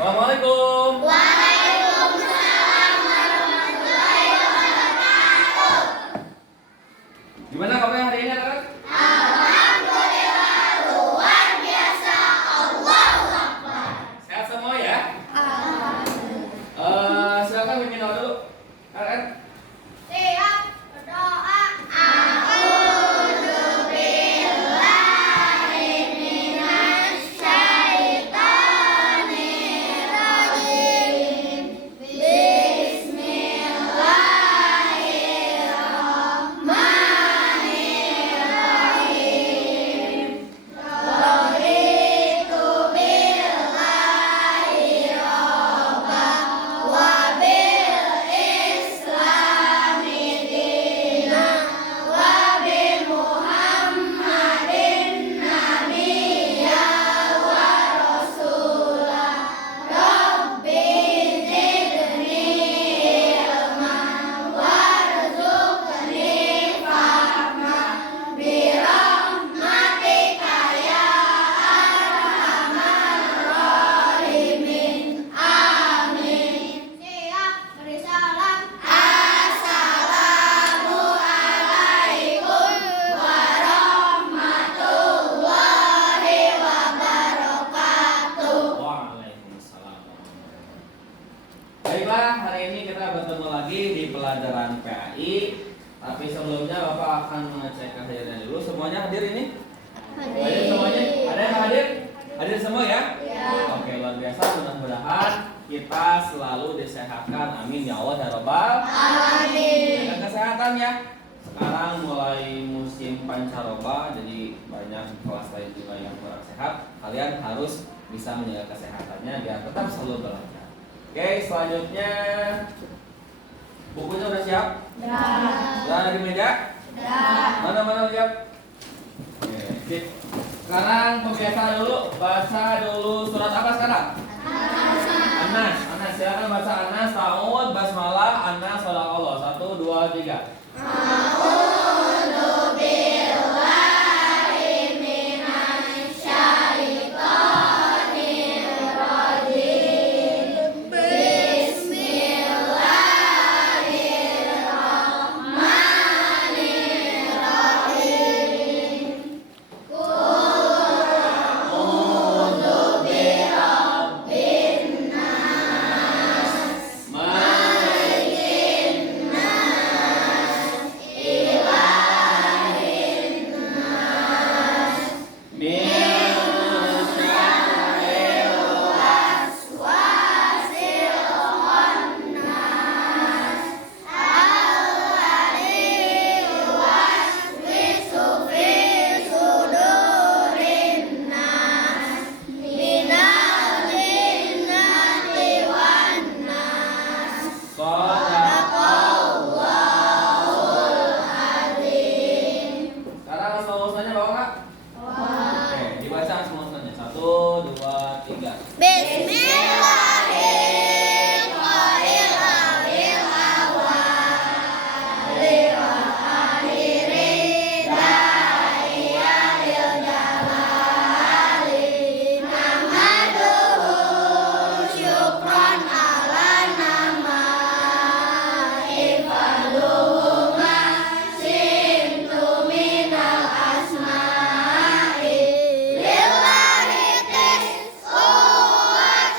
Assalamualaikum. Waalaikumsalam warahmatullahi wabarakatuh. Gimana kabarnya hari ini, anak-anak? Alhamdulillah luar biasa. Allahu Akbar. Sehat semua ya? Silakan bikin doa dulu. Anak-anak. Siap berdoa. A'udzu billahi minasy syaithanir rajim. Bismillahirrahmanirrahim. Raditu billahi robba wa bil islami dina wa bi Muhammadin nabiyya wa rasula. Rabbi zidni ilma warzuqni fahma bi rahmatika ya arhamar rahimin. Amin. Siap beri salam. Assalamualaikum warahmatullahi wabarakatuh. Waalaikumsalam. Baiklah, hari ini kita bertemu lagi di pelajaran PAI. Tapi sebelumnya Bapak akan mengecek kehadiran dulu. Semuanya hadir ini? Hadir semuanya? Ada yang hadir? Hadir semua ya? Ya. Oke, luar biasa. Mudah-mudahan kita selalu disehatkan. Amin ya Allah ya Rabbal. Amin. Jaga kesehatan ya. Sekarang mulai musim pancaroba, jadi banyak kelas lain juga yang kurang sehat. Kalian harus bisa menjaga kesehatannya biar tetap selalu belajar. Oke, selanjutnya bukunya udah siap? Sudah ada di meja? Mana lihat? Oke, sip. Sekarang pembiasaan dulu. Baca dulu surat apa sekarang? Anas. Anas, silakan baca Anas, Ta'ud, Basmalah, Anas, Sadaqallah. 1, 2, 3. A'udzu billahi minasy syaithanir rajim. Bismillahirrahmanirrahim. A'udzu birabbin nas, malikin nas, ilahin nas, min syarril waswasil khannas, alladzi yuwaswisu fi sudurin nas, minal jinnati wan nas. Sadaqallahul azim. Sekarang asal usulnya bawa nggak? Oke, dibaca asal usulnya. 1, 2, 3. Bismillahirrahmanirrahim. Awwalil akhiri da'iyalil jalali namaduhu syukran ala nama ifaduhuma sintu minal asma'i lillahi tis'u wa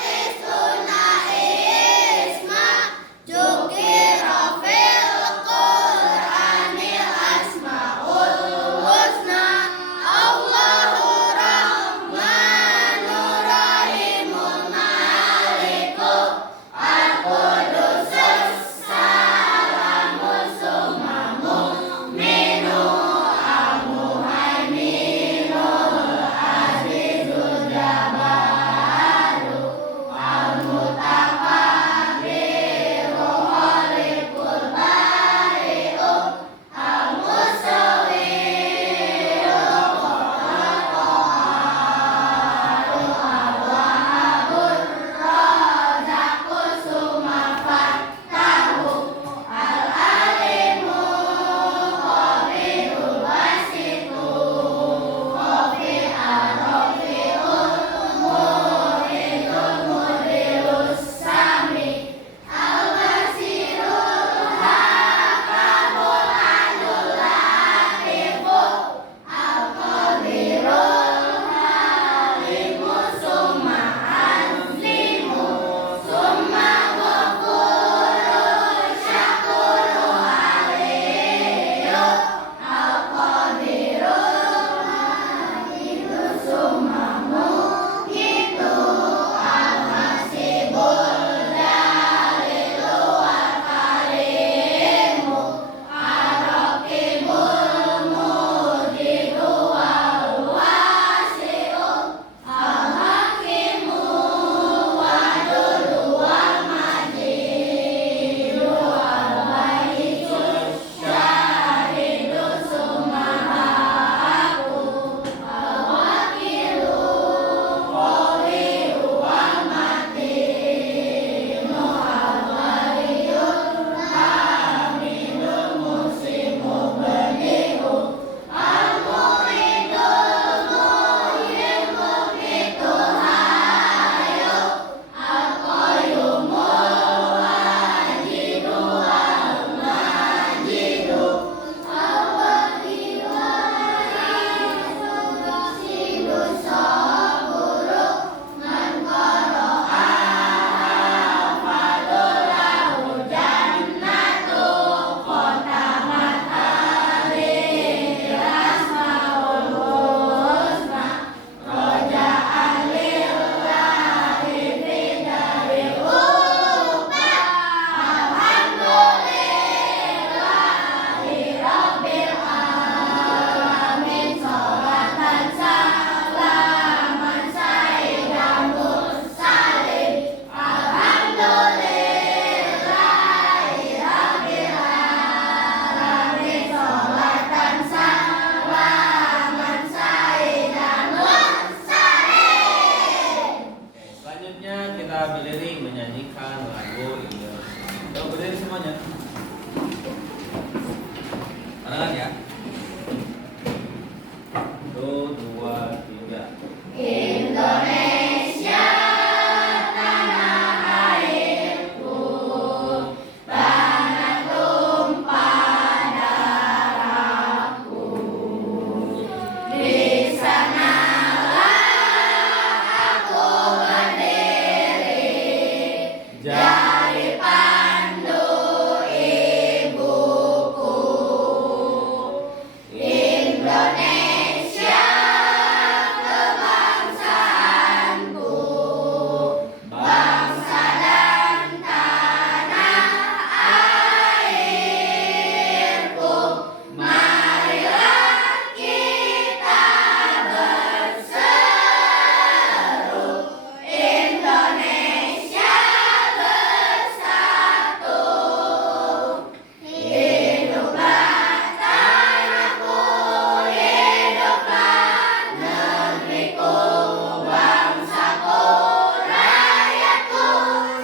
kita berdiri menyanyikan lagu ini. Kita berdiri semuanya. Barengan ya. 1, 2, 3. Indonesia tanah airku, tanah tumpah darahku. Di sanalah aku berdiri, jadi pandu ibuku. Indonesia kebangsaanku, bangsa dan tanah airku. Marilah kita berseru, Indonesia bersatu. Hiduplah tanahku, hiduplah negeriku, bangsaku, rakyatku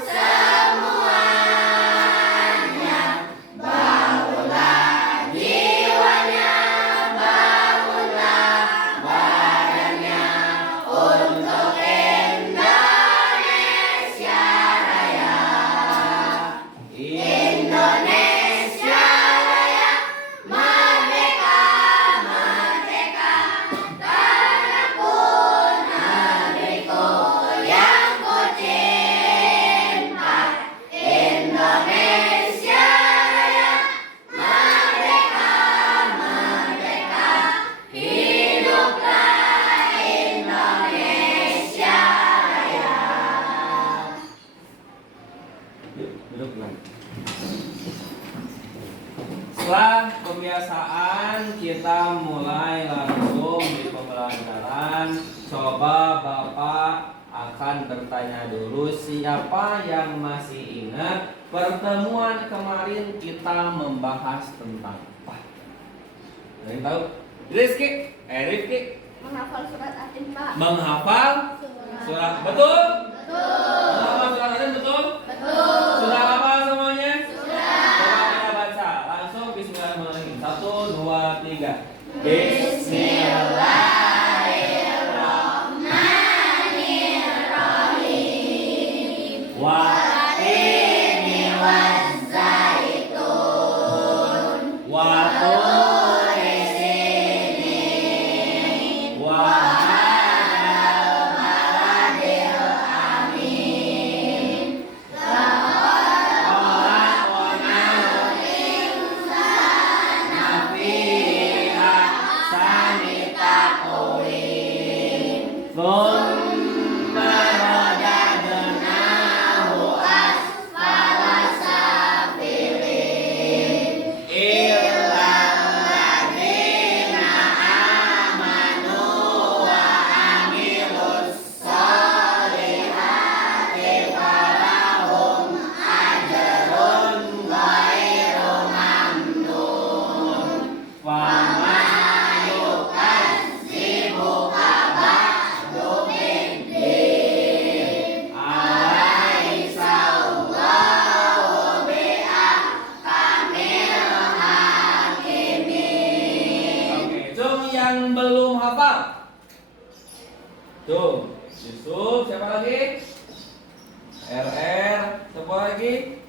semuanya. Bangunlah jiwanya, bangunlah badannya untuk Indonesia Raya. Indonesia Raya, merdeka, merdeka, tanahku, negeriku yang ku cinta. Indonesia Raya, merdeka, merdeka, hiduplah Indonesia Raya. Yuk, duduk dulu. Setelah pembiasaan, kita mulai langsung di pembelajaran. Coba Bapak akan bertanya dulu, siapa yang masih ingat pertemuan kemarin kita membahas tentang apa? Ada yang tahu? Rifki? Menghafal surat Atin, Pak. Menghafal surat, betul? Menghafal surat Atin, betul? Betul. Sudah hafal semuanya? Sudah. Coba kita baca langsung bismillahirrahmanirrahim. 1, 2, 3. Bismillahirrahmanirrahim. Watini wazzaitun, waturi sinin, wahadal baladil amin. Khalaqnal insana fi ahsani taqwim. Thumma radadnahu asfala safilin. Illal ladzina amanu wa amilus solihati falahum ajrun ghairu mamnun. Faman yukadzibuka ba'du biddin, alaisa Allahu biahkamil hakimin. Oke, cung yang belum hafal. Cung, Yusuf, siapa lagi? RR, siapa lagi?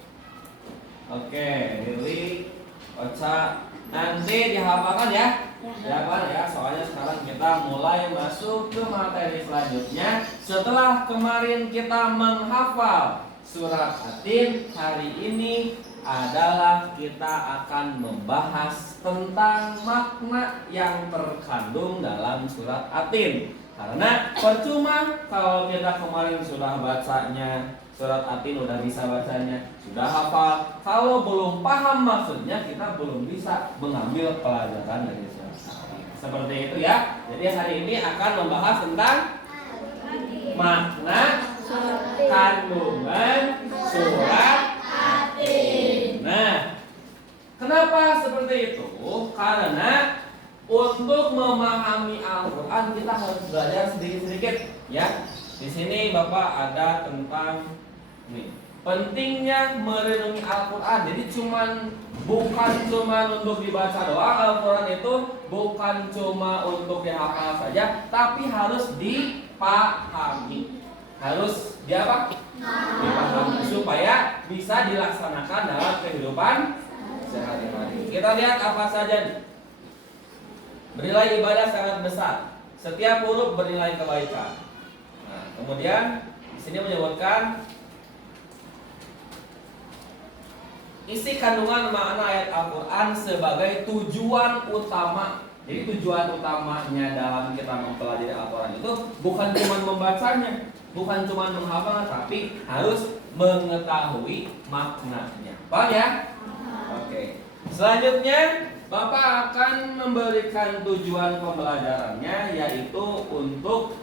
Oke, Lili, Ocha, nanti dihafalkan ya. Dihafalkan ya, soalnya sekarang kita mulai masuk ke materi selanjutnya. Setelah kemarin kita menghafal surat Atin, hari ini adalah kita akan membahas tentang makna yang terkandung dalam surat Atin. Karena percuma kalau kita kemarin sudah bacanya surat Atin, udah bisa bacanya, sudah hafal, kalau belum paham maksudnya kita belum bisa mengambil pelajaran dari surat Atin. Seperti itu ya. Jadi hari ini akan membahas tentang makna kandungan surat Atin. Nah, kenapa seperti itu? Karena untuk memahami Al-Quran kita harus belajar sedikit-sedikit ya. Di sini Bapak ada tentang nih, pentingnya merenungi Al-Qur'an. Jadi bukan cuma untuk dibaca doang. Al-Qur'an itu bukan cuma untuk dihafal saja, tapi harus dipahami. Harus dipahami supaya bisa dilaksanakan dalam kehidupan sehari-hari. Kita lihat apa saja nih. Bernilai ibadah sangat besar. Setiap huruf bernilai kebaikan. Nah, kemudian di sini menyebutkan isi kandungan makna ayat Al-Qur'an sebagai tujuan utama. Jadi tujuan utamanya dalam kita mempelajari Al-Qur'an itu bukan cuma membacanya, bukan cuma menghafal, tapi harus mengetahui maknanya. Paham ya? Oke. Selanjutnya Bapak akan memberikan tujuan pembelajarannya, yaitu untuk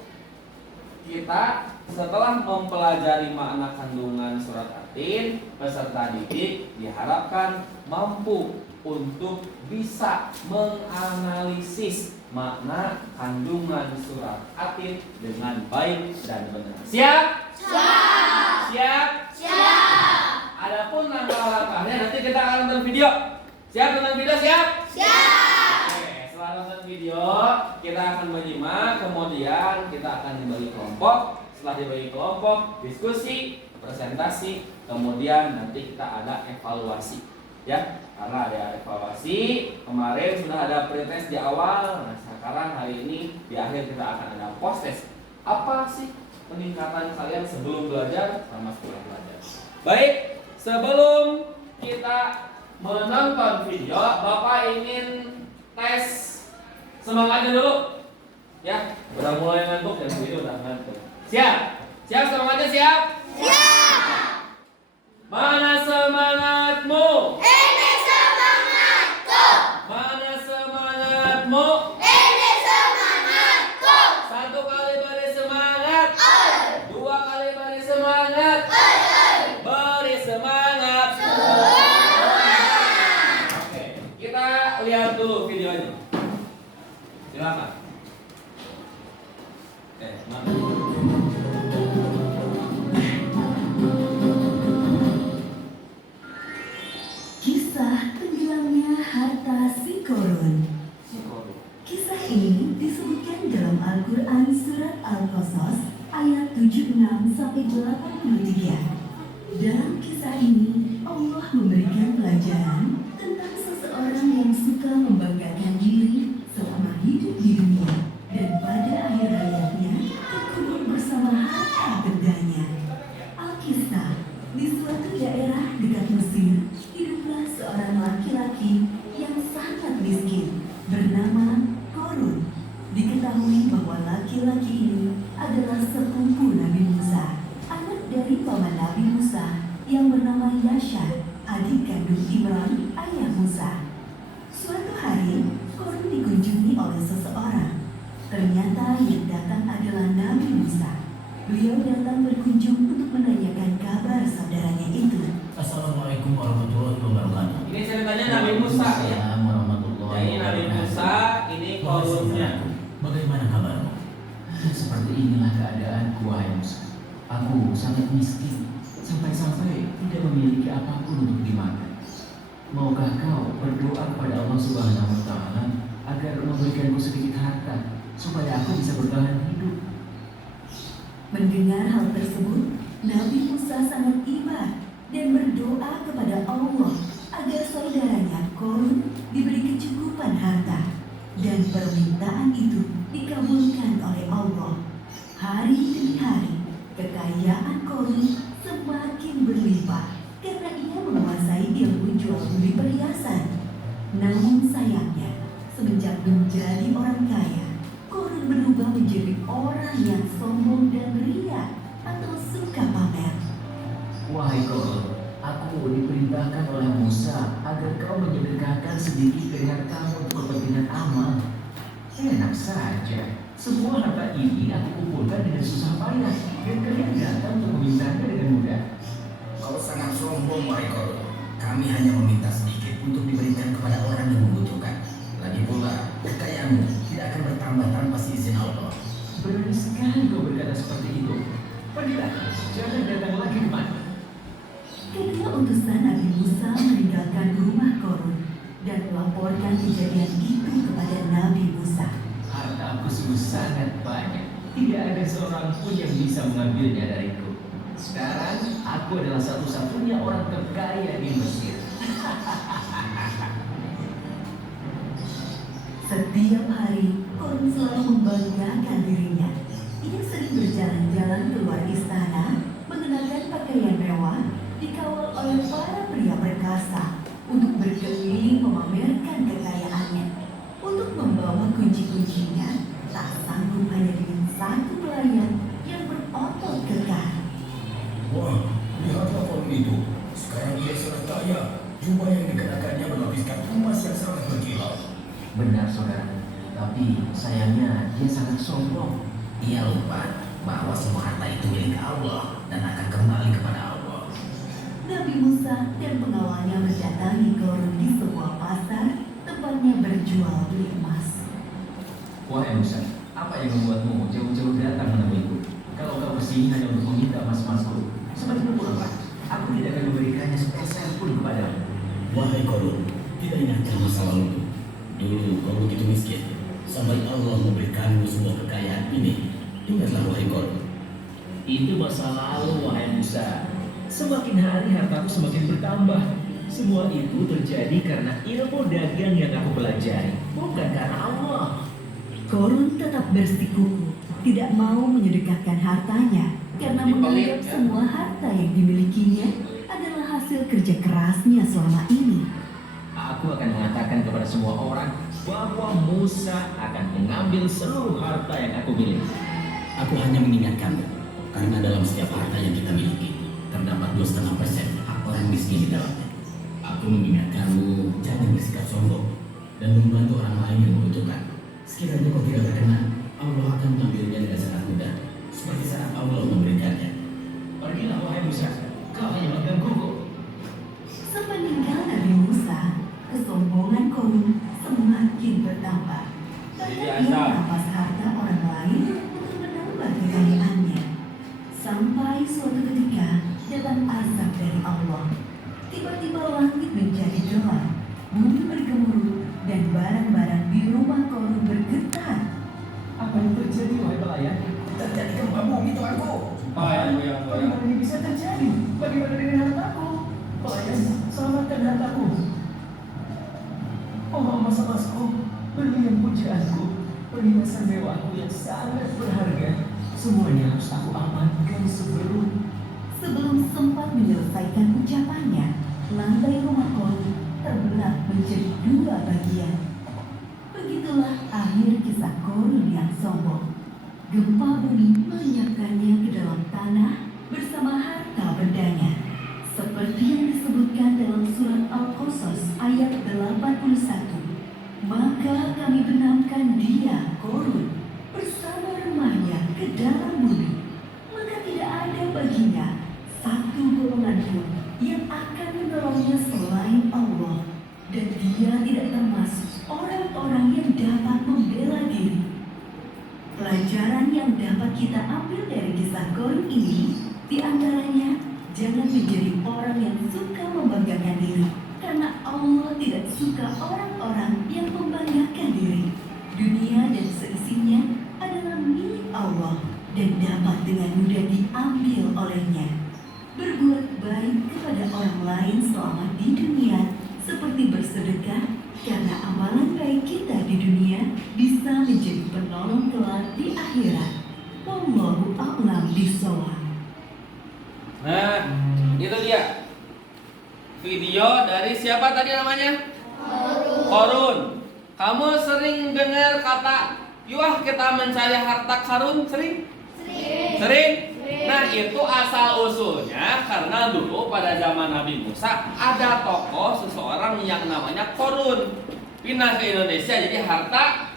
kita setelah mempelajari makna kandungan surat At-Tin, peserta didik diharapkan mampu untuk bisa menganalisis makna kandungan surat At-Tin dengan baik dan benar. Siap? Siap. Siap? Siap. Adapun langkah-langkahnya nanti kita akan nonton video. Siap nonton video? Siap? Siap. Oke, setelah nonton video kita akan menyimak, kemudian kita akan dibagi kelompok. Setelah dibagi kelompok, diskusi, presentasi, kemudian nanti kita ada evaluasi. Ya, karena ada evaluasi, kemarin sudah ada pretest di awal. Nah, sekarang hari ini di akhir kita akan ada post test. Apa sih peningkatan kalian sebelum belajar sama setelah belajar? Baik, sebelum kita menonton video, Bapak ingin tes semangatnya dulu. Ya, udah mulai ngantuk dan video udah ngantuk. Siap? Siap semangatnya siap? Siap. Mana semangatmu? Ini semangatku. Mana semangatmu? Ini semangatku. 1 kali beri semangat. 2 kali beri semangat. Beri semangat. Oke, kita lihat dulu videonya. Silakan. Mana? Kisah tenggelamnya harta si Korun. Kisah ini disebutkan dalam Al-Quran surat Al-Qasas ayat 76-83. Dalam kisah ini Allah memberikan pelajaran tentang seseorang yang suka membanggakan diri selama hidup di dunia dan pada akhir hayatnya terkubur bersama harta bendanya. Alkisah, di suatu daerah dekat Mesir hiduplah seorang laki-laki yang sangat miskin bernama Korun. Diketahui bahwa laki-laki ini adalah sepupu Nabi Musa, anak dari paman Nabi Musa yang bernama Yashar, adik kandung Imran, ayah Musa. Suatu hari, Korun dikunjungi oleh seseorang. Ternyata yang datang adalah Nabi Musa. Beliau datang berkunjung untuk menanyakan kabar saudaranya itu. Assalamualaikum warahmatullahi wabarakatuh. Ini ceritanya Nabi Musa ya. Assalamualaikum warahmatullahi Jadi Nabi Musa ini Korunnya. Bagaimana kabarmu? Seperti inilah keadaanku, wahai Musa. Aku sangat miskin, sampai-sampai tidak memiliki apapun untuk dimakan. Maukah kau berdoa kepada Allah Subhanahu wa Ta'ala agar memberikanku sedikit harta supaya aku bisa bertahan hidup? Mendengar hal tersebut, Nabi Musa sangat iba dan berdoa kepada Allah agar saudaranya Korun diberi kecukupan harta, dan permintaan itu dikabulkan oleh Allah. Hari demi hari, kekayaan Korun semakin berlimpah karena ia menguasai ilmu jual beli perhiasan. Namun sayangnya, semenjak menjadi orang kaya, Korun berubah menjadi orang yang sombong dan ria atau suka pamer. Wahai Korun, aku diperintahkan oleh Musa agar kau menyedekahkan sedikit dari hartamu untuk kepentingan amal. Enak saja, semua harta ini aku kumpulkan dengan susah payah dan kalian datang untuk memintanya dengan mudah. Kau sangat sombong, wahai Korun. Kami hanya meminta sedikit untuk diberikan kepada orang yang membutuhkan. Lagi pula, kekayaanmu tidak akan bertambah tanpa izin Allah. Berani sekali kau berkata seperti itu. sudah, jangan datang lagi kemari. Kedua utusan Nabi Musa meninggalkan rumah Korun dan melaporkan kejadian itu kepada Nabi Musa. Hartaku sungguh sangat banyak. Tidak ada seorang pun yang bisa mengambilnya dariku. Sekarang aku adalah satu-satunya orang terkaya di Mesir. Setiap hari, Korun selalu membanggakan dirinya. Ia sering berjalan-jalan keluar istana, mengenakan pakaian mewah, dikawal oleh para pria perkasa untuk berkeliling memamerkan kekayaannya. Untuk membawa kunci-kuncinya, tak sanggup hanya dengan satu pelayan yang berotot kekar. Wah, lihatlah Korun itu. Sekarang ia sangat kaya. Jubah yang dikenakannya berlapiskan emas yang sangat berkilau. Benar saudara, tapi sayangnya dia sangat sombong. Ia lupa bahwa semua harta itu milik Allah dan akan kembali kepada Allah. Nabi Musa dan pengawalnya mendatangi Korun di sebuah pasar, tempatnya berjual beli emas. Wahai Musa, apa yang membuatmu jauh-jauh datang menemuiku? Kalau kau kesini hanya untuk meminta emas-emasku, sebaiknya pulanglah. Aku tidak akan memberikannya sepeser pun kepadamu. Wahai Korun, tidak ingatkan masa lalu. Dulu kau begitu miskin, sampai Allah memberikanmu semua kekayaan ini. Ingatlah wahai Korun. Itu masa lalu, wahai Musa. Semakin hari hartaku semakin bertambah. Semua itu terjadi karena ilmu dagang yang aku pelajari, bukan karena Allah. Korun tetap bersikukuh, tidak mau menyedekahkan hartanya karena menganggap semua harta yang dimilikinya adalah hasil kerja kerasnya selama ini. Aku akan mengatakan kepada semua orang bahwa Musa akan mengambil seluruh harta yang aku miliki. Aku hanya mengingatkanmu, karena dalam setiap harta yang kita miliki, terdapat 2,5% hak orang miskin di dalamnya. Aku mengingatkanmu, jangan bersikap sombong dan membantu orang lain yang membutuhkan. Sekiranya kau tidak berkenan, Allah akan mengambilnya dengan sangat mudah, seperti saat Allah memberikannya. Pergilah wahai Musa, kau hanya menggangguku. Sepeninggal Nabi Musa, kesombongan Korun semakin bertambah. Bahkan ia merampas harta orang lain untuk menambah kekayaannya. Sampai suatu ketika datang azab dari Allah. Tiba-tiba langit menjadi gelap, bumi bergemuruh, dan barang-barang di rumah Korun bergetar. Apa yang terjadi wahai pelayan? Terjadi gempa bumi tuanku. Bagaimana ini bisa terjadi? Bagaimana dengan hartaku? Pelayan, selamatkan hartaku. Oh emas-emasku, berlian pujaanku, perhiasan mewahku yang sangat berharga. Semuanya harus aku amankan sebelum sempat menyelesaikan ucapannya, lantai rumah Korun terbelah menjadi 2 bagian. Begitulah akhir kisah Korun yang sombong. Gempa bumi melenyapkannya ke dalam tanah bersama harta bendanya. Seperti yang disebutkan dalam surat Al-Qasas ayat 81. Maka kami benamkan dia, Korun, bersama rumahnya ke dalam bumi. Maka tidak ada baginya satu golongan pun yang akan menolongnya selain Allah. Dan dia tidak termasuk orang-orang yang dapat membela diri. Pelajaran yang dapat kita ambil dari kisah Korun ini, diantaranya, jangan menjadi orang yang suka membanggakan diri, karena Allah tidak suka orang-orang yang membanggakan diri. Dunia dan seisinya adalah milik Allah dan dapat dengan mudah diambil olehnya. Berbuat baik kepada orang lain selama di dunia, seperti bersedekah, karena amalan baik kita di dunia bisa menjadi penolong kelak di akhirat. Wallahu a'lam bishawab. Nah, itu dia video dari siapa tadi namanya? Korun. Kamu sering dengar kata, "Yuk kita mencari harta karun"? Sering? Sering? Nah, itu asal usulnya karena dulu pada zaman Nabi Musa ada tokoh seseorang yang namanya Korun. Pindah ke Indonesia jadi harta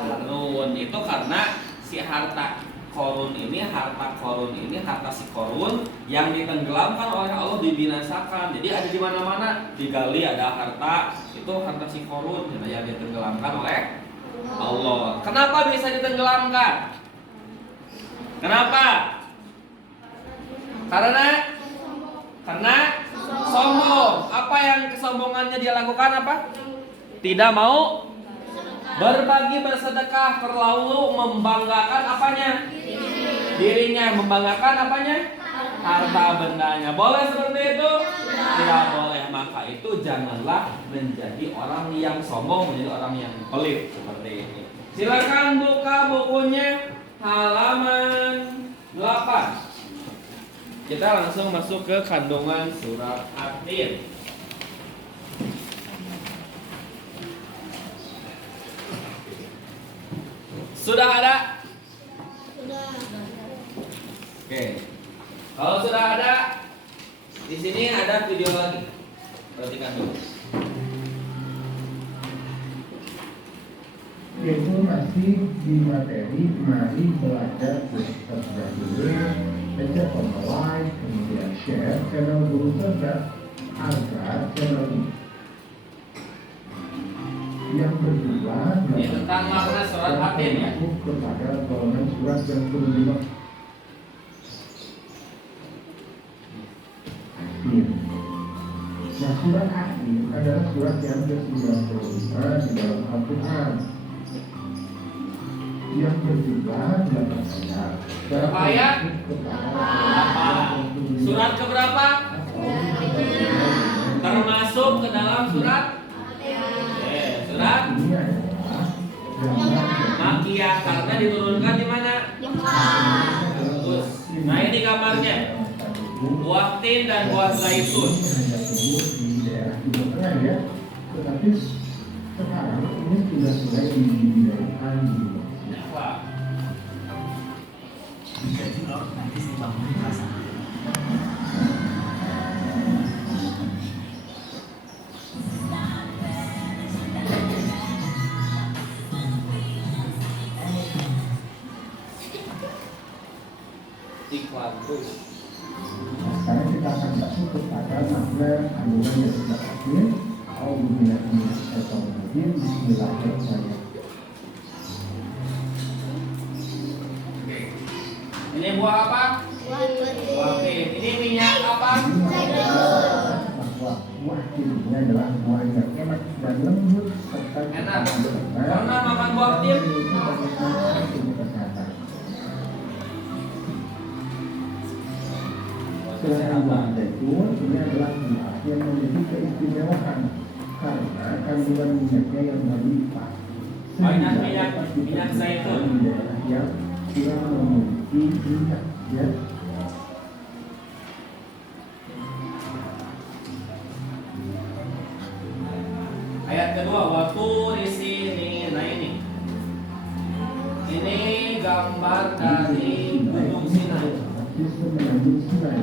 karun. Itu karena si harta Korun ini, harta si Korun yang ditenggelamkan oleh Allah, dibinasakan. Jadi ada di mana-mana, digali ada harta, itu harta si Korun yang ditenggelamkan oleh Allah. Kenapa bisa ditenggelamkan? Kenapa? Karena sombong. Apa yang kesombongannya dia lakukan apa? Tidak mau berbagi, bersedekah, terlalu membanggakan apanya? Dirinya, membanggakan apanya? Harta bendanya. Boleh seperti itu? Tidak boleh. Maka itu janganlah menjadi orang yang sombong, menjadi orang yang pelit seperti ini. Silakan buka bukunya halaman 8. Kita langsung masuk ke kandungan surat At-Tin. Sudah ada? Oke. Kalau sudah ada, di sini ada video lagi. Perhatikan dulu. Itu masih di materi mari belajar bersama dulu, baca online, kemudian share channel Guru Cerdas agar channel ini yang berjumlah Ini tentang makna surat At-Tin ya. kepada golongan surat yang perlu dimaksud. Nah, surat At-Tin adalah surat yang ke-95 di dalam Al-Quran yang berjumlah 8 ayat. Berapa ayat? 8. Surat keberapa? Termasuk ke dalam surat? Surat Ini adalah gambar Makiyah karena diturunkan di mana? Bagus. Nah, ini gambarnya. Buah tin dan buah zaitun. hanya tumbuh di daerah Timur Tengah ya, tetapi sekarang ini sudah mulai dibudidayakan di Indonesia. Apa? Jadi kalau nanti si bangun rasa Iklan terus. Sekarang kita akan masuk kepada makna kandungan yang sudah hadir. Bismillahirrahmanirrahim. Ini buah apa? Buah tin. Ini minyak apa? Bahwa buah ini adalah buah yang enak dan lembut serta Enak. Karena makan buah tin. Sedangkan buah zaitun ini adalah buah yang memiliki keistimewaan karena kandungan minyaknya yang berlimpah. Banyak Sehingga dapat minyak zaitun. di daerah yang kurang memiliki minyak ya. Ayat kedua, waktu di sini. Nah ini gambar dari Gunung Sinai. Sistem mengandung Sinai,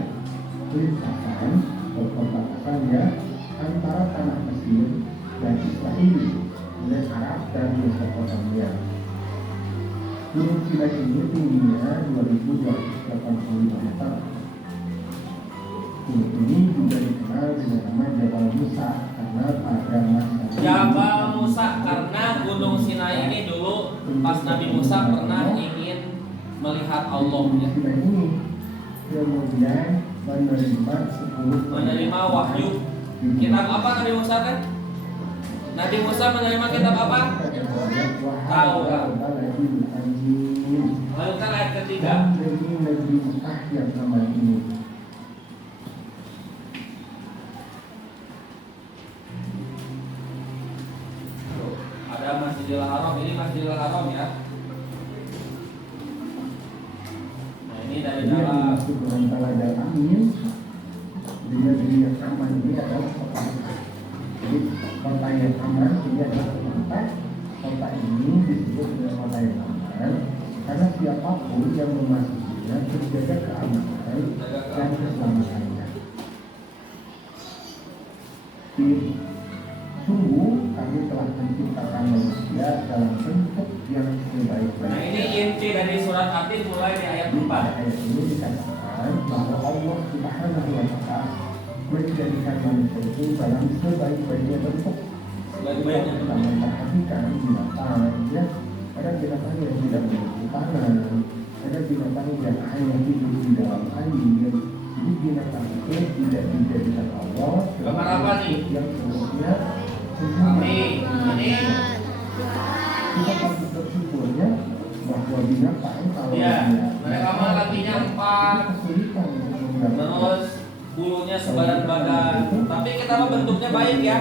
lintasan perbatasan ya antara tanah Mesir dan Israel, kemudian Arab dan Mesopotamia. Gunung Sinai ini tingginya 2.285 meter. Gunung ini juga dikenal dengan nama Jabal Musa karena pada masa Jabal Musa karena Gunung Sinai ini dulu pas Nabi Musa pernah ingin melihat Allah ya. Sinai ini kemudian Menerima wahyu. Kitab apa Nabi Musa kan? Nabi Musa menerima kitab apa? Taurat. Lanjutkan ayat ketiga. Negeri Mekah yang aman ini. Ada Masjidil Haram, ini Masjidil Haram ya. Nah ini dari Dia dalam. dimaksud dengan Taladal Amin. Di negeri yang aman ini adalah kota. Jadi kota yang aman ini adalah tempat. Kota ini disebut dengan kota yang aman karena siapapun yang memasukinya terjaga keamanan dan keselamatannya. Sungguh kami telah menciptakan manusia dalam bentuk yang Nah sebaik-baiknya. ini inti dari surat At-Tin mulai di ayat 4. Ayat ini dikatakan bahwa Allah Subhanahu wa Ta'ala menjadikan manusia itu dalam sebaik-baiknya bentuk. Sebaik-baiknya Kita memperhatikan binatang, ya, ada binatang yang tidak memiliki tangan, ada binatang yang hanya hidup di dalam air, binatang itu tidak dijadikan Allah Gambar apa nih? yang seluruhnya Kambing. Ini kita patut bersyukurnya bahwa binatang kalau ya, dia mereka mah kakinya 4, kesulitan untuk menggambarkan terus bulunya sebadan badan. Tapi kita mah bentuknya baik ya.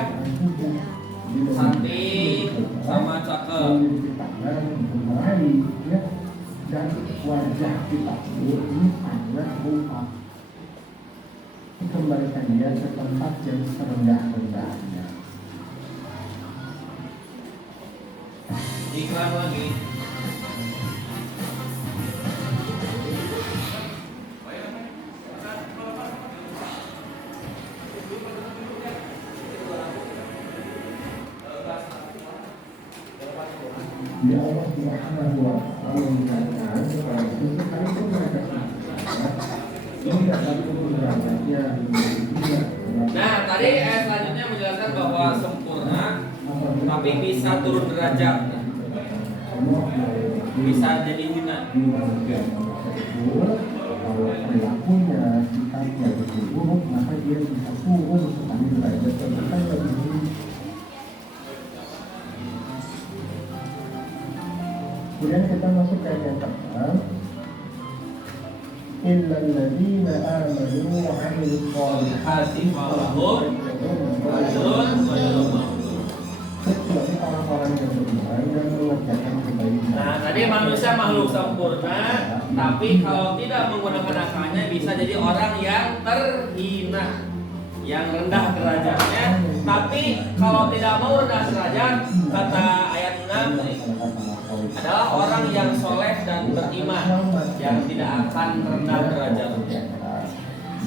Cantik sama cakep. memiliki tangan untuk meraih ya, dan wajah kita ini sangat rupa. Kembalikan dia ke tempat yang serendah-rendahnya. Iklan lagi. Ya Allah Subhanahu wa Ta'ala mengatakan kepada kita sekalipun mereka ini dapat kebenarannya Nah, tadi ayat selanjutnya menjelaskan bahwa sempurna tapi bisa turun derajat. Bisa jadi hina. Kalau perilakunya sikapnya betul buruk maka dia bisa turun sekali derajat dan akan lebih tinggi. Kemudian kita masuk ke ayat yang keempat. Illal ladzina amanu wa 'amilus shalihati Falahum ajrun ghairu mamnun. kecuali orang-orang yang beriman dan mengerjakan kebaikan. Nah, tadi manusia makhluk sempurna, tapi kalau tidak menggunakan akalnya bisa jadi orang yang terhina, yang rendah derajatnya. Tapi kalau tidak mau rendah derajat, kata ayat 6 adalah orang yang soleh dan beriman, yang tidak akan rendah derajat.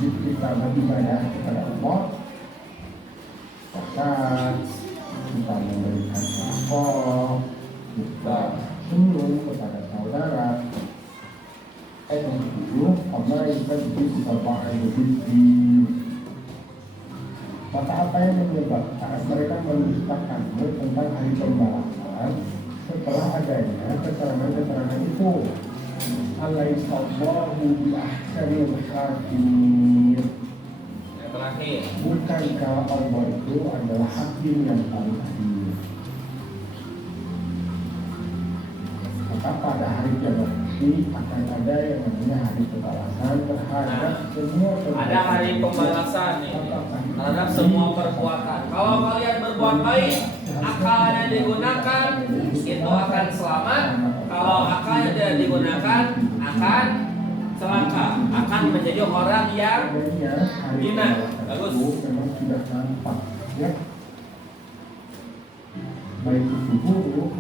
Kita beribadah kepada Allah, zakat, kita memberikan sedekah, kita senyum kepada saudara. Ayat yang ke-7, Allah itu maka apa yang menyebabkan mereka mendustakanmu tentang hari pembalasan setelah adanya keterangan-keterangan itu? Alaihissallahu bi ahsanil hakimin. Yang terakhir, Bukankah Allah itu adalah hakim yang paling adil? Maka pada hari kiamat nanti akan ada yang namanya hari pembalasan terhadap semua perbuatan. ada hari pembalasan nih terhadap semua perbuatan. Kalau kalian berbuat baik, akalnya digunakan, itu akan selamat. Kalau akalnya tidak digunakan, akan celaka, akan menjadi orang yang hina. Bagus. Memang sudah nampak ya. Baik itu buruk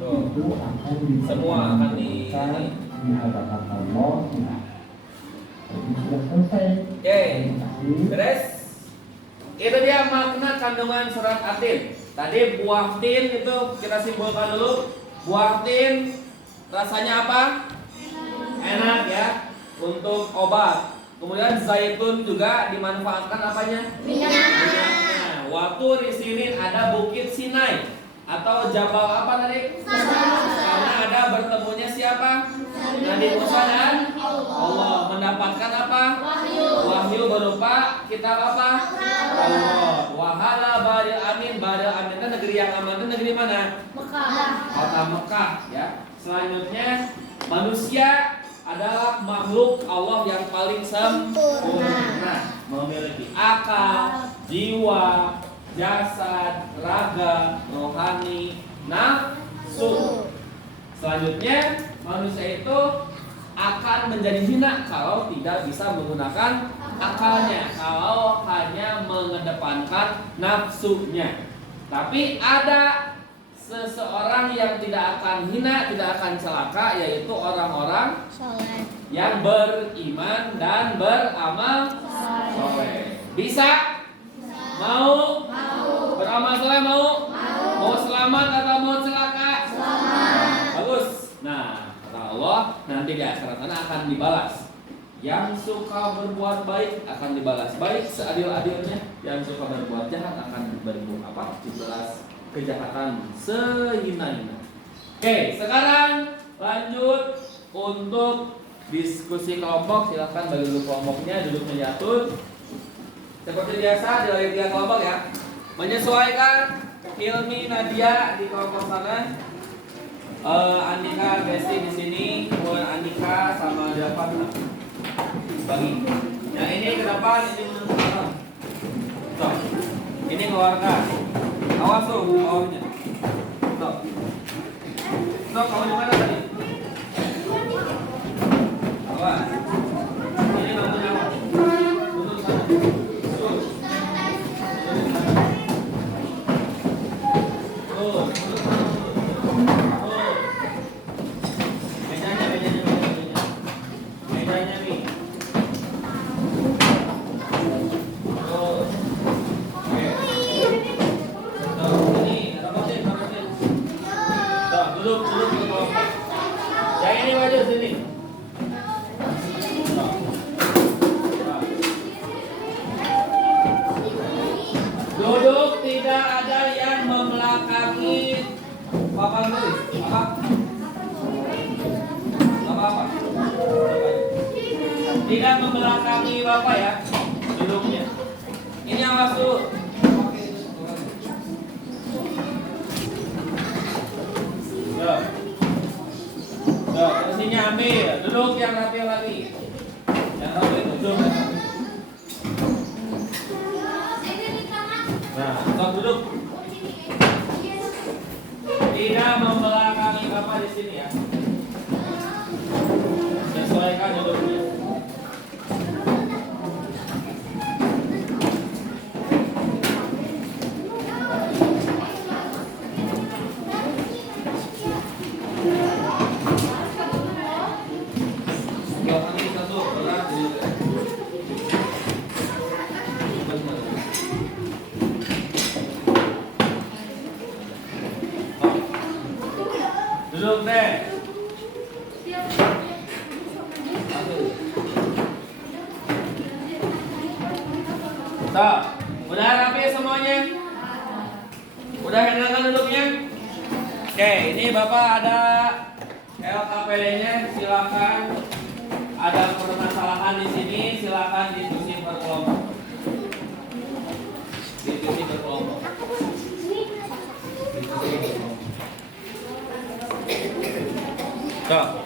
Tuh. itu akan Semua akan di hadapan Allah. Jadi sudah selesai. Oke, Terima kasih. beres. Itu dia makna kandungan surat At-Tin. Tadi buah tin itu kita simpulkan dulu. Buah tin rasanya apa? Enak ya, untuk obat. Kemudian zaitun juga dimanfaatkan apanya? Minyaknya. Waktu di sini ada Bukit Sinai atau Jabal apa tadi? Karena ada bertemunya siapa? Nabi Musa dan Allah, mendapatkan apa? Wahyu berupa kitab apa? Taurat. Wahala Baril Amin. Baril Amin itu negeri yang aman, itu negeri mana? Kota Mekah ya. Selanjutnya manusia adalah makhluk Allah yang paling sempurna, memiliki akal, jiwa, jasad, raga, rohani, nafsu. Selanjutnya manusia itu akan menjadi hina kalau tidak bisa menggunakan akalnya, kalau hanya mengedepankan nafsunya. Tapi ada seseorang yang tidak akan hina, tidak akan celaka, yaitu orang-orang yang beriman dan beramal soleh. Bisa? Mau? Beramal soleh mau? Mau selamat atau mau celaka? Bagus. Nah, kata Allah, nanti di akhirat sana akan dibalas. Yang suka berbuat baik akan dibalas baik seadil-adilnya. Yang suka berbuat jahat akan dibalas kejahatan sehina-hina. Oke, sekarang lanjut untuk diskusi kelompok, silahkan bagi dulu kelompoknya, duduknya diatur. Seperti biasa dibagi 3 kelompok ya. Menyesuaikan Hilmi, Nadia di kelompok sana, Andika, Besti di sini, kemudian Andika sama Dapat bagi. Yang ini ke depan, ini menurut belakang. Stop. Ini keluarkan. Awas tuh bawahnya. Stop. Stop, kamu di mana tadi? Awas. Ini kamu apa? Duduk sana. Duduk. Duduk, tidak ada yang membelakangi papan tulis. Apa? Tidak membelakangi Bapak ya, duduknya. Ini yang masuk. Kursinya ambil, duduk yang rapi lagi. Yang rapi itu duduk. Nah, stop duduk. Tidak membelakangi Bapak di sini ya. Sesuaikan duduknya. Duduk deh. Stop. Udah rapi semuanya? Udah enakan duduknya? Oke, ini Bapak ada LKPD-nya, silakan. Ada permasalahan di sini, silakan diskusi berkelompok. Diskusi berkelompok. Stop.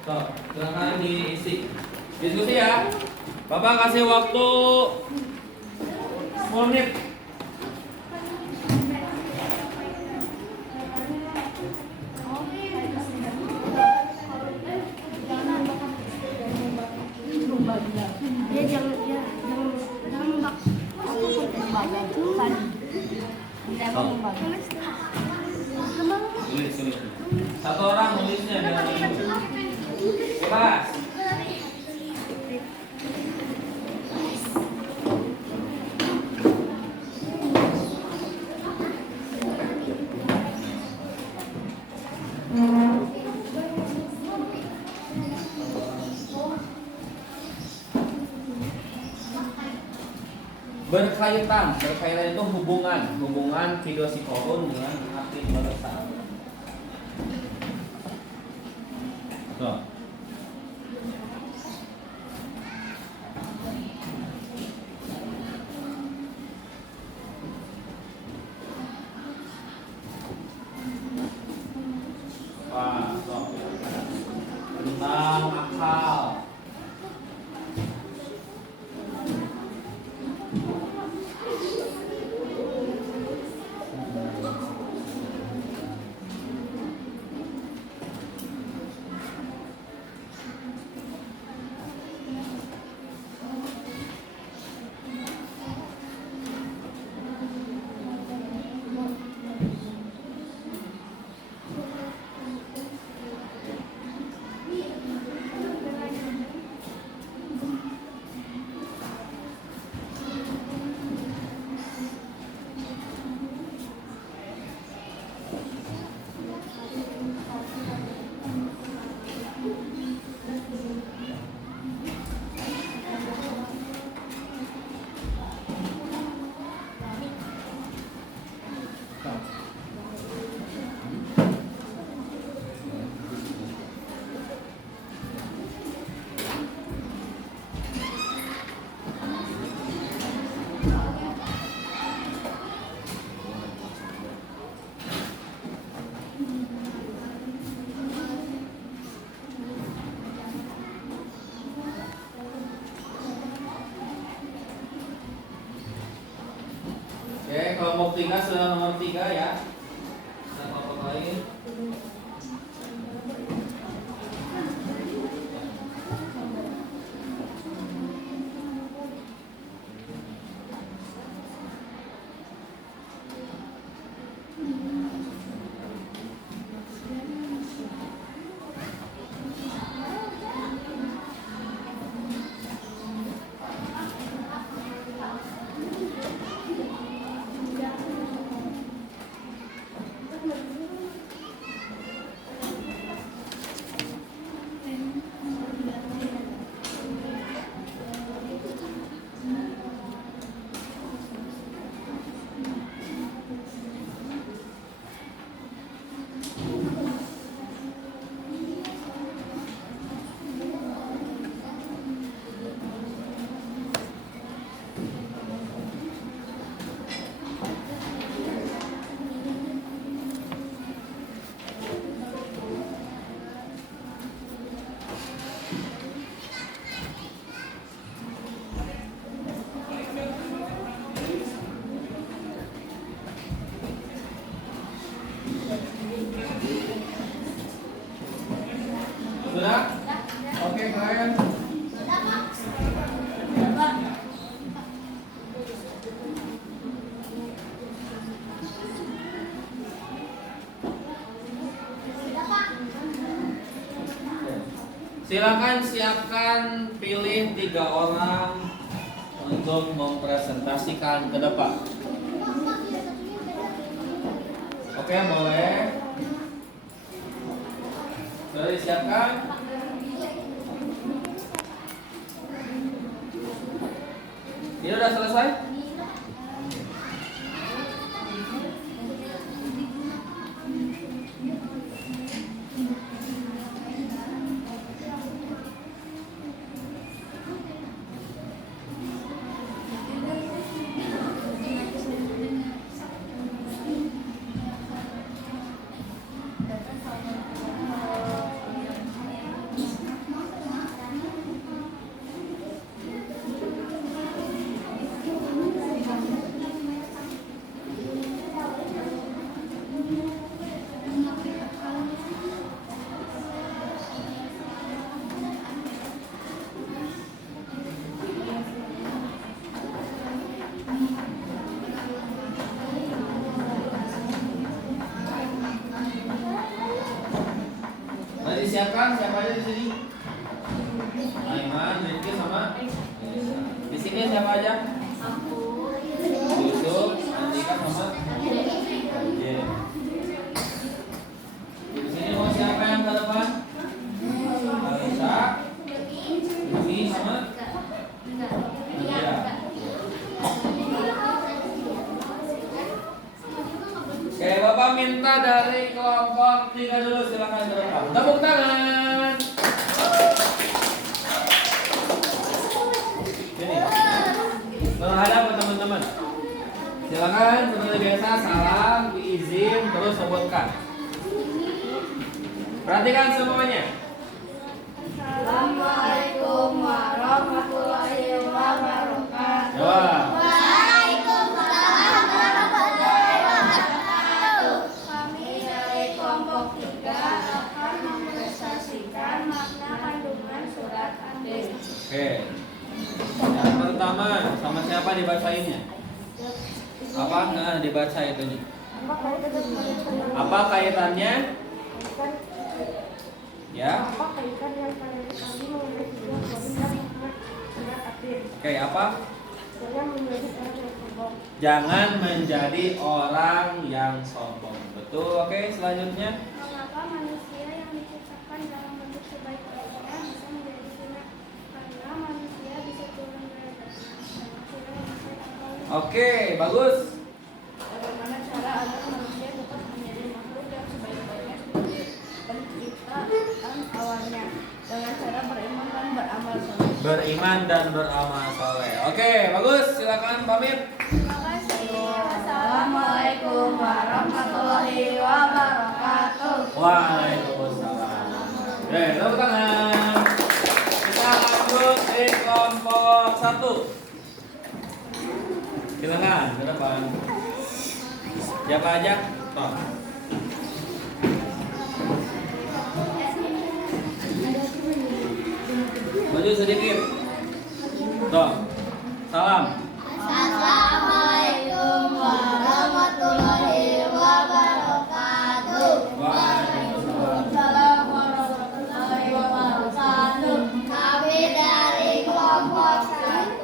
Stop. Silakan diisi. Diskusi ya. Bapak kasih waktu 10 menit. Tulis. Satu orang nulisnya biar bebas. Berkaitan itu hubungan video psikolog dengan arti bahasa. Tuh. Tentang akal. kelompok 3 sudah nomor 3 ya. Kita kelompok lain. Sudah? Oke, kalian. Silakan siapkan pilih 3 orang untuk mempresentasikan ke depan. Oke, boleh. Sudah disiapkan? Ini udah selesai? Disiapkan siapa aja di sini? Aiman, Rizky sama di sini siapa aja? Yusuf, Andika sama J. Di sini mau siapa yang ke depan? Alisa, Yumi sama Nadia. Oke, Bapak minta dari kelompok 3 dulu, silakan ke depan. Tepuk tangan. Sini. Menghadap ke teman-teman. Silakan seperti biasa salam, izin, terus sebutkan. Perhatikan semuanya. Assalamualaikum warahmatullahi wabarakatuh. Jawab. Waalaikumsalam warahmatullahi wabarakatuh. Kami dari kelompok 3 akan mempresentasikan makna kandungan surat An-Nas. Oke. Yang pertama, sama siapa dibacainnya? Apa? Nah, dibaca itunya. Apa kaitannya? Ya. Apa kaitan yang kami memiliki dan surat Atin? Oke, apa? Saya menjadi orang yang sombong. Jangan menjadi orang yang sombong. Betul. Oke, selanjutnya. Mengapa manusia yang diciptakan dalam bentuk sebaik-baiknya bisa menjadi jinak? Karena manusia bisa turun derajatnya dan tidak memakai akal. Oke, bagus. Bagaimana cara agar manusia dapat menjadi makhluk yang sebaik-baiknya seperti penciptaan awalnya? Dengan cara beriman dan beramal soleh. Beriman dan beramal soleh. Oke, bagus. Silakan pamit. Terima kasih. Assalamualaikum warahmatullahi wabarakatuh. Waalaikumsalam. Oke, tepuk tangan. Kita lanjut di kelompok 1. Silakan ke depan. Siapa aja? Toh. Maju sedikit. Toh. Salam. Assalamualaikum warahmatullahi wabarakatuh. Waalaikumsalam warahmatullahi wabarakatuh. Kami dari kelompok 1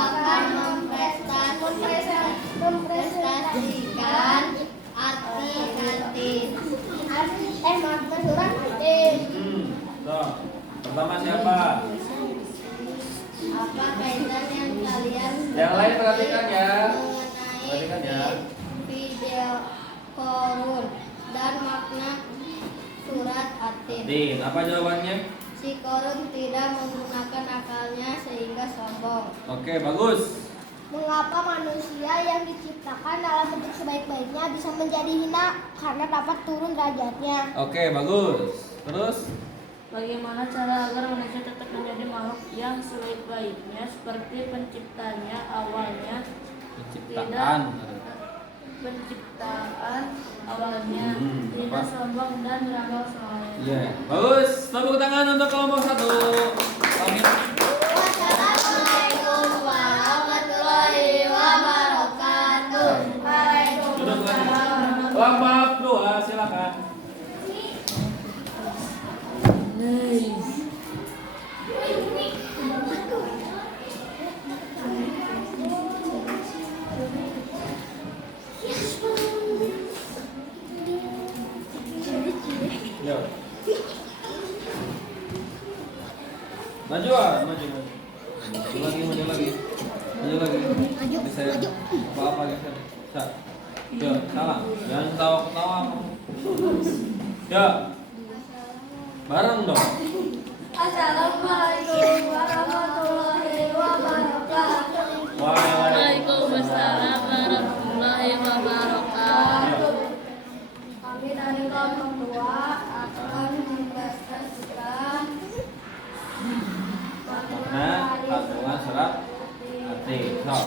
akan mempresentasikan surat hati. Toh. Pertama siapa? Apa kaitan yang kalian Yang lain perhatikan ya. mengenai Perhatikan ya. video korun dan makna surat Atin? Din, apa jawabannya? Si korun tidak menggunakan akalnya sehingga sombong. Oke, bagus. Mengapa manusia yang diciptakan dalam bentuk sebaik-baiknya bisa menjadi hina karena dapat turun derajatnya? Oke, bagus. Terus? Bagaimana cara agar manusia tetap menjadi makhluk yang sebaik-baiknya seperti penciptanya awalnya Penciptaan. tidak apa? sombong dan beramal soleh. Iya, bagus. Tepuk tangan untuk kelompok 1. Kami Wassalamualaikum warahmatullahi wabarakatuh. duduk lagi. Kelompok 2, silakan. Yo. Maju. Maju lagi. Bisa apa-apa gitu. Yo, salam. Jangan ketawa-ketawa. Yo. Bareng dong. Assalamualaikum warahmatullahi wabarakatuh. Waalaikumsalam warahmatullahi wabarakatuh. Kami dari kelompok 2 akan mempresentasikan Nah, kandungan surat hati. So.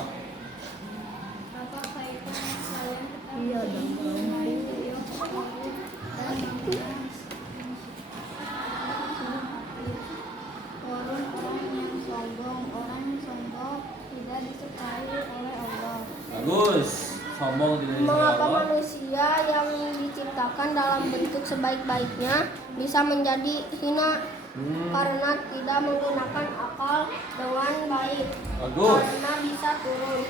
apa kaitan kalian mengenai video korun dan korun orang yang sombong tidak disukai oleh Allah. Bagus. Sombong tidak disukai Mengapa Allah. manusia yang diciptakan dalam bentuk sebaik-baiknya bisa menjadi hina karena tidak menggunakan akal dengan baik? Bagus. Karena bisa turun.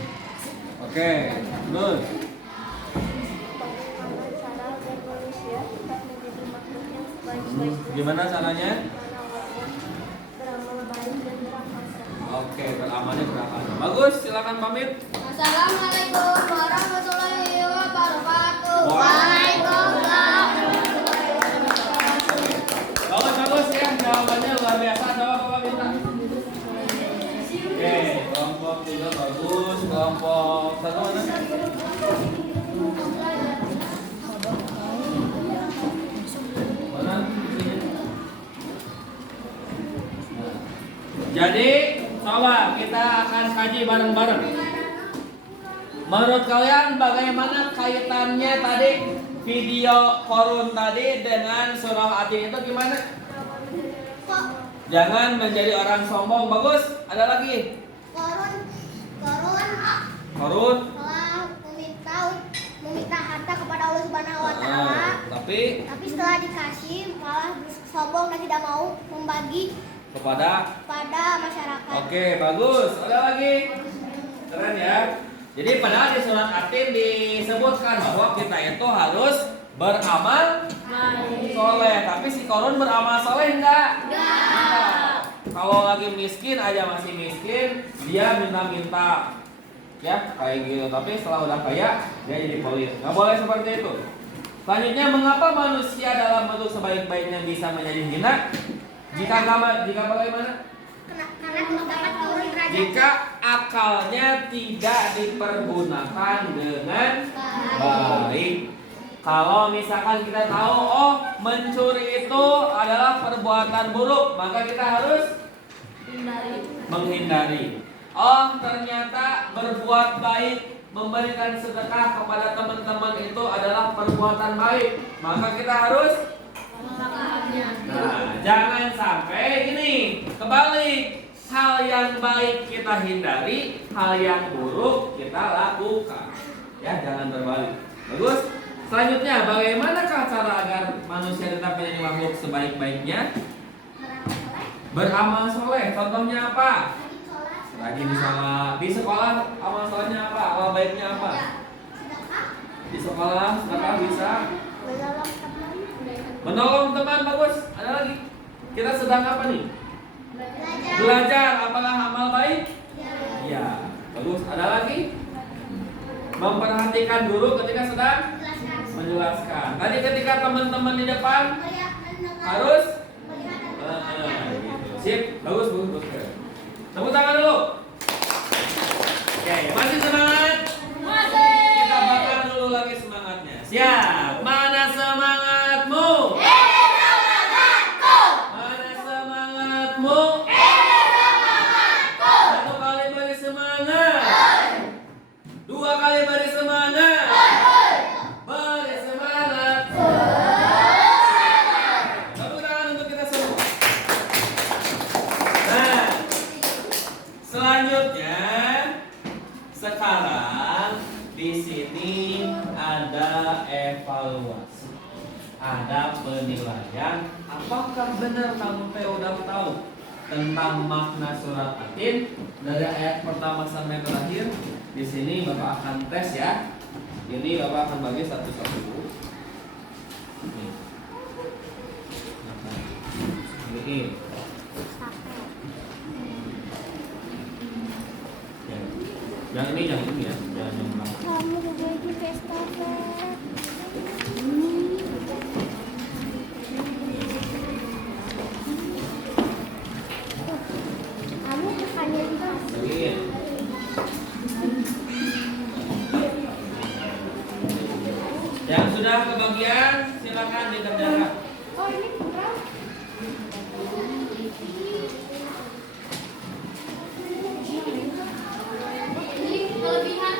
Oke, bagus. Bagaimana cara agar manusia tetap menjadi makhluk yang sebaik-baiknya? Gimana caranya? Beramal baik dan beramal soleh. Oke, beramalnya berakal. Bagus, silakan pamit. Assalamualaikum warahmatullahi wabarakatuh. Waalaikumsalam. Bagus ya, jawabannya luar biasa. Jawab apa minta? Oke, kelompok 3 bagus. Kelompok 1 mana? Mana? Jadi, coba kita akan kaji bareng-bareng. Menurut kalian bagaimana kaitannya tadi video korun tadi dengan surah Atin itu gimana? Jangan menjadi orang sombong. Bagus. Ada lagi? Korun Korun. telah meminta harta kepada Allah Subhanahu wa taala. Tapi Setelah dikasih malah sombong dan tidak mau membagi kepada pada masyarakat. Oke, bagus. Ada lagi? Keren ya. Jadi padahal di surat Atin disebutkan bahwa kita itu harus beramal soleh. Tapi si korun beramal soleh enggak? Enggak. Kalau lagi miskin aja masih miskin, dia minta-minta. Ya, kayak gitu. Tapi setelah udah kaya, dia jadi pelit. Nggak boleh seperti itu. Selanjutnya, mengapa manusia dalam bentuk sebaik-baiknya bisa menjadi hina? Jika bagaimana? Karena dapat turun derajat. Jika akalnya tidak dipergunakan dengan baik. Kalau misalkan kita tahu, oh mencuri itu adalah perbuatan buruk, maka kita harus menghindari. Oh ternyata berbuat baik memberikan sedekah kepada teman-teman itu adalah perbuatan baik, maka kita harus jangan sampai ini kebalik. Hal yang baik kita hindari, hal yang buruk kita lakukan. Ya, jangan terbalik. Bagus. Selanjutnya, bagaimanakah cara agar manusia tetap menjadi makhluk sebaik-baiknya? Beramal soleh. Contohnya apa? Rajin sholat. Di sekolah amal solehnya apa? Amal baiknya apa? Di sekolah sedekah bisa. Menolong teman, bagus. Ada lagi. Kita sedang apa nih? Belajar. Apakah amal baik? Ya. Bagus. Ada lagi? Memperhatikan guru ketika sedang menjelaskan. Tadi ketika teman-teman di depan harus gitu. Sip. Bagus. Tepuk tangan dulu. Oke, masih semangat? Masih. Kita bakar dulu lagi semangatnya. Siap. Mana semangatmu? Mana semangatmu? Satu kali beri semangat. Dua kali beri semangat. Beri semangat. Tepuk tangan untuk kita semua. Nah, selanjutnya sekarang di sini ada evaluasi, ada penilaian. Apakah benar kamu udah tahu tentang makna surat Atin dari ayat pertama sampai terakhir? Di sini Bapak akan tes ya. Ini Bapak akan bagi satu-satu. Ini. Yang ini ya, jangan yang belakang. Kamu berbagi estafet. Kamu bukannya tas. Bagiin. Yang sudah kebagian silakan dikerjakan. Oh, ini kurang. Ini kelebihan.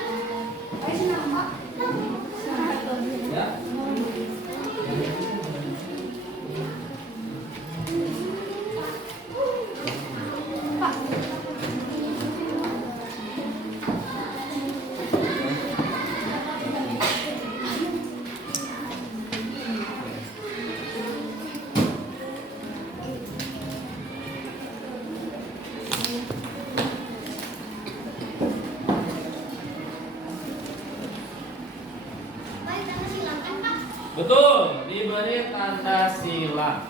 Ini nambah. Ya. Betul, diberi tanda silang.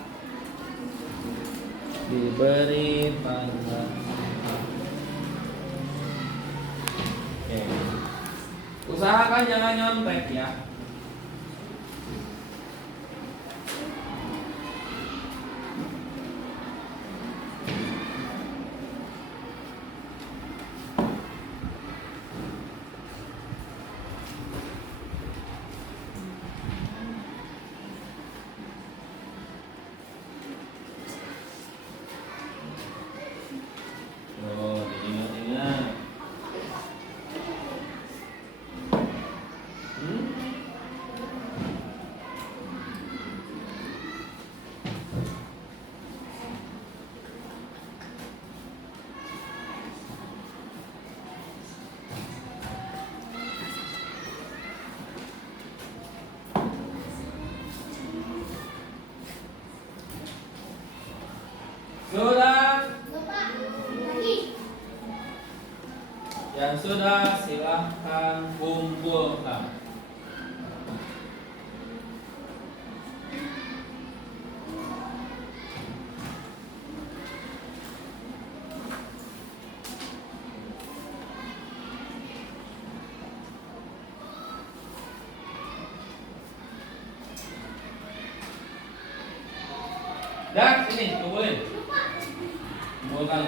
Diberi tanda silang. Oke. Usahakan jangan nyontek ya. Oh, diingat-ingat. Sudah? Yang sudah silahkan kumpulkan. Dan sini kumpulin. Kumpulkan.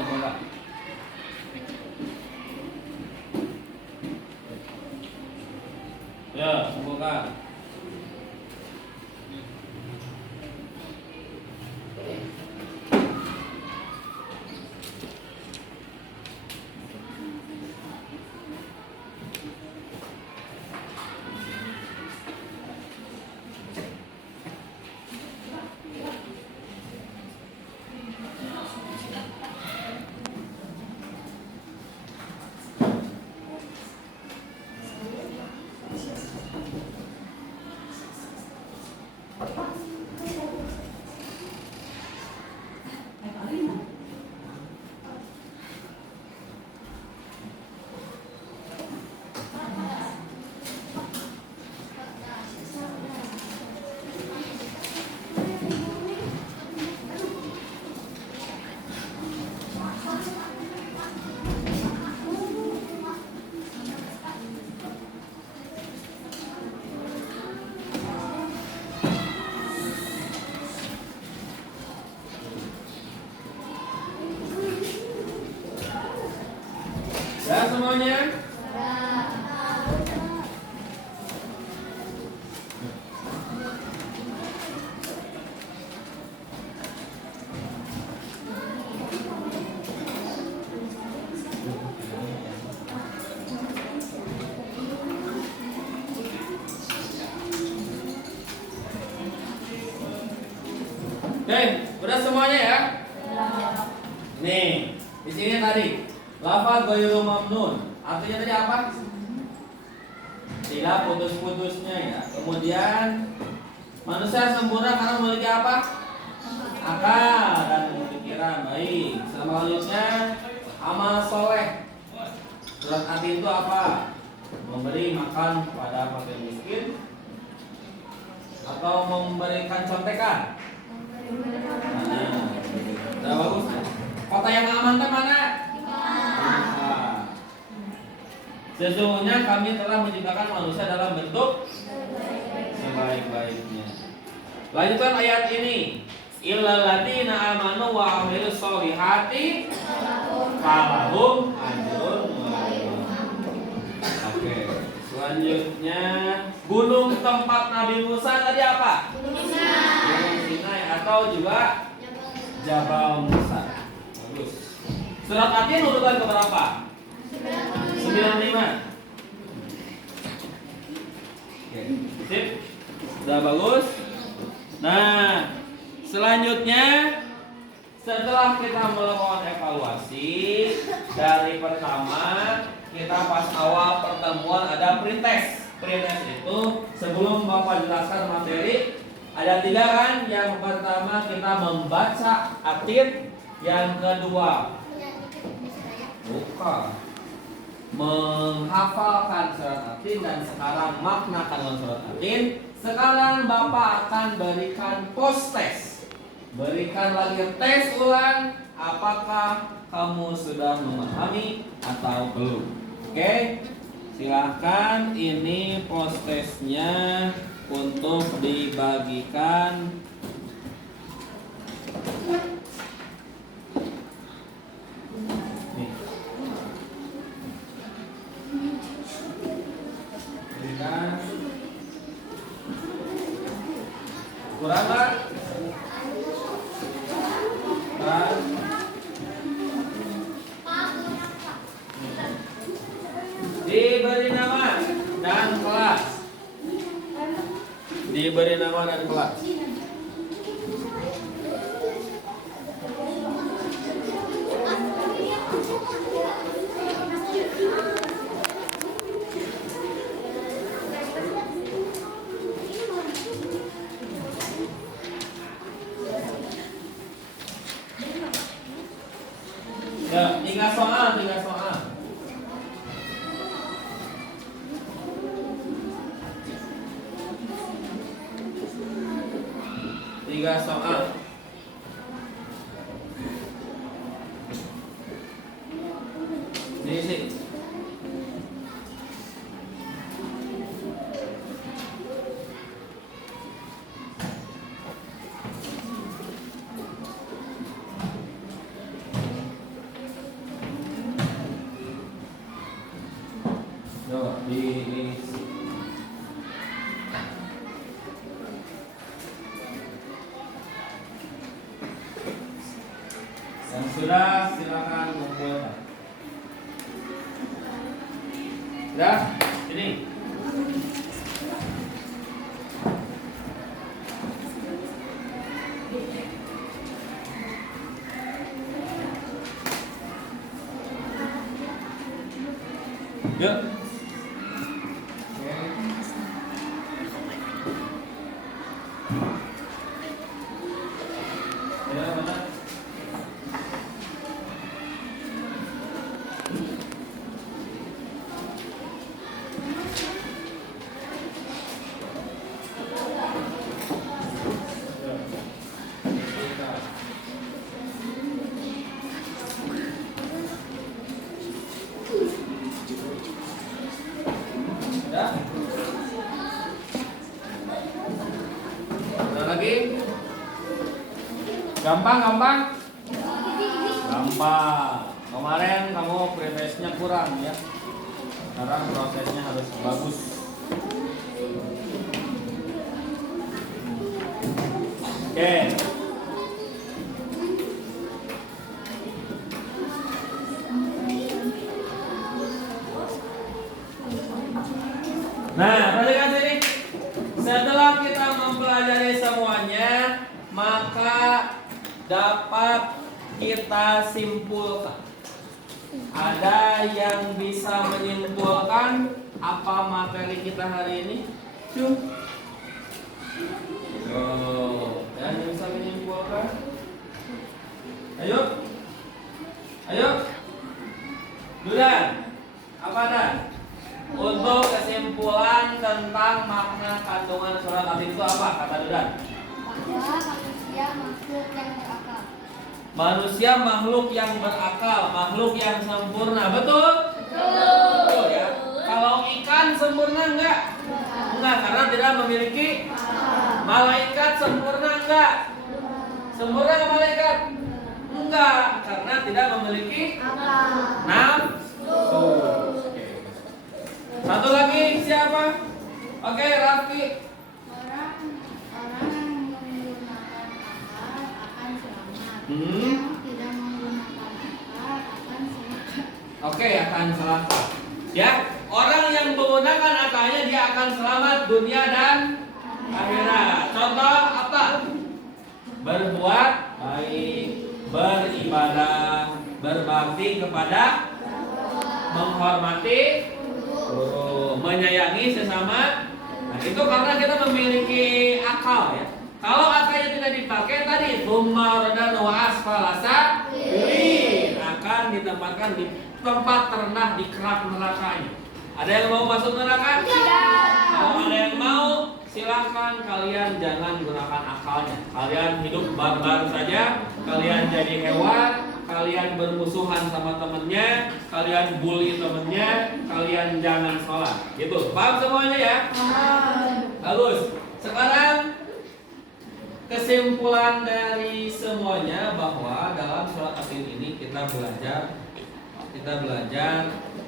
Ya, kumpulkan. semuanya? Oke, udah semuanya ya? Nih, di sini tadi lafaz ghairu mamnun. Artinya tadi apa? Tidak putus-putusnya ya. Kemudian manusia sempurna karena memiliki apa? Akal dan pikiran. Baik. Selanjutnya amal soleh. Surat hati itu apa? Memberi makan kepada fakir miskin atau memberikan contekan? Nah, udah bagus. Kota yang aman kan mana? Nah, sesungguhnya kami telah menciptakan manusia dalam bentuk sebaik-baiknya. Lanjutkan ayat ini. Illal ladzina amanu wa amilus sholihati falahum ajrun ghairu mamnun. Oke, selanjutnya gunung tempat Nabi Musa tadi apa? Gunung Sinai atau juga Jabal Musa. Bagus. Surat At-Tin urutan keberapa? 95. Oke, sip. Sudah bagus. Nah, selanjutnya setelah kita melakukan evaluasi dari pertama, kita pas awal pertemuan ada pretest. Pretest itu sebelum Bapak jelaskan materi ada 3 kan. Yang pertama kita membaca At-Tin, yang kedua bukan menghafalkan surat At-Tin, dan sekarang makna kandungan surat At-Tin. Sekarang Bapak akan berikan post test. Berikan lagi tes ulang apakah kamu sudah memahami atau belum. Oke? Silahkan, ini post testnya untuk dibagikan. Nih. Berikan. Kurang kan? Diberi nama dan kelas. Diberi nama dan kelas. Ya, 3 soal, 3 soal. Tiga soal. Diisi. Yo, diisi. Yang sudah silakan membuat. Sudah? Ini. Yuk. Ya, mana? Ya. Ada lagi? Gampang, gampang? Gampang. Kemarin kamu pretestnya kurang ya. Sekarang prosesnya harus bagus. Oke. Nah, perhatikan sini. Setelah kita mempelajari semuanya, maka dapat kita simpulkan. Ada yang bisa menyimpulkan apa materi kita hari ini? Yuk. Ada yang bisa menyimpulkan? Ayo. Ayo. Dudan. Apa Dan? Untuk kesimpulan tentang makna kandungan surat Al itu apa kata Dudan? Bahwa manusia makhluk yang berakal. Manusia makhluk yang berakal, makhluk yang sempurna, betul? Betul ya. Kalau ikan sempurna enggak? Enggak, karena tidak memiliki. Malaikat sempurna enggak? Sempurna ke malaikat? Enggak, karena tidak memiliki nafsu. Satu lagi siapa? Oke, Rafki. Orang yang menggunakan akal akan selamat. Hmm. Yang tidak menggunakan akal akan selamat. Oke, akan selamat. Ya, orang yang menggunakan akalnya dia akan selamat dunia dan akhirat. Contoh apa? Berbuat baik, beribadah, berbakti kepada, menghormati guru, menyayangi sesama. Nah, itu karena kita memiliki akal ya. Kalau akalnya tidak dipakai tadi, tumarodan wa asfalasa akan ditempatkan di tempat terendah di kerak nerakanya. Ada yang mau masuk neraka? Tidak. Kalau ada yang mau, silakan kalian jangan gunakan akalnya. Kalian hidup barbar saja, kalian jadi hewan, kalian bermusuhan sama temennya, kalian bully temennya, kalian jangan sholat. Gitu, paham semuanya ya? Bagus. Sekarang kesimpulan dari semuanya bahwa dalam surat Al-Qasim ini kita belajar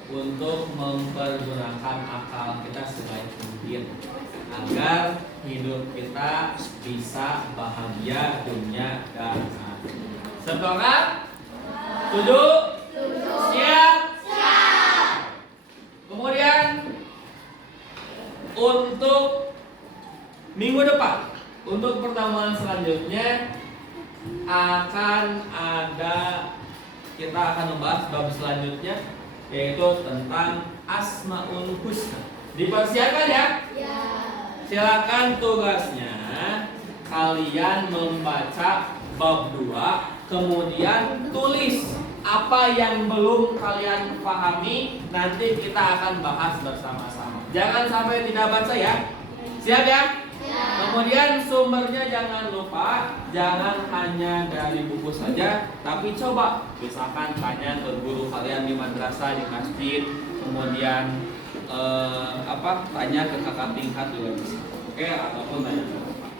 untuk mempergunakan akal kita sebaik mungkin agar hidup kita bisa bahagia dunia dan akhirat. Sepakat? Setuju? Siap? Kemudian untuk minggu depan, untuk pertemuan selanjutnya kita akan membahas bab selanjutnya, yaitu tentang Asmaul Husna. Dipersiapkan ya? Ya. Silakan tugasnya kalian membaca bab 2, kemudian tulis apa yang belum kalian pahami, nanti kita akan bahas bersama-sama. Jangan sampai tidak baca ya. Siap ya? Kemudian sumbernya jangan lupa, jangan hanya dari buku saja, tapi coba misalkan tanya ke guru kalian di madrasah, di masjid, kemudian tanya ke kakak tingkat juga bisa. Oke, ataupun tanya ke bapak.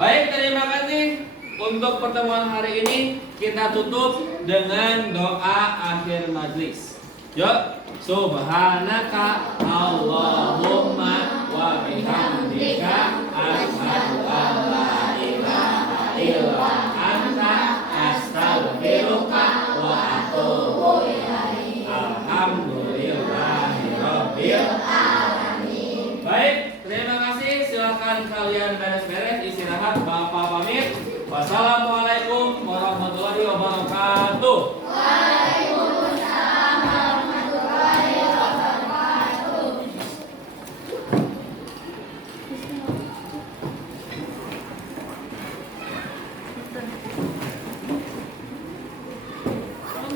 Baik, terima kasih. Untuk pertemuan hari ini kita tutup dengan doa akhir majlis. Yuk, subhanaka Allahumma wa bihamdika asyhadu an la ilaha illa anta astaghfiruka wa atubu ilaik. Alhamdulillahirabbil alamin. Baik, terima kasih. Silakan kalian beres-beres istirahat. Bapak pamit. Wassalamualaikum warahmatullahi wabarakatuh.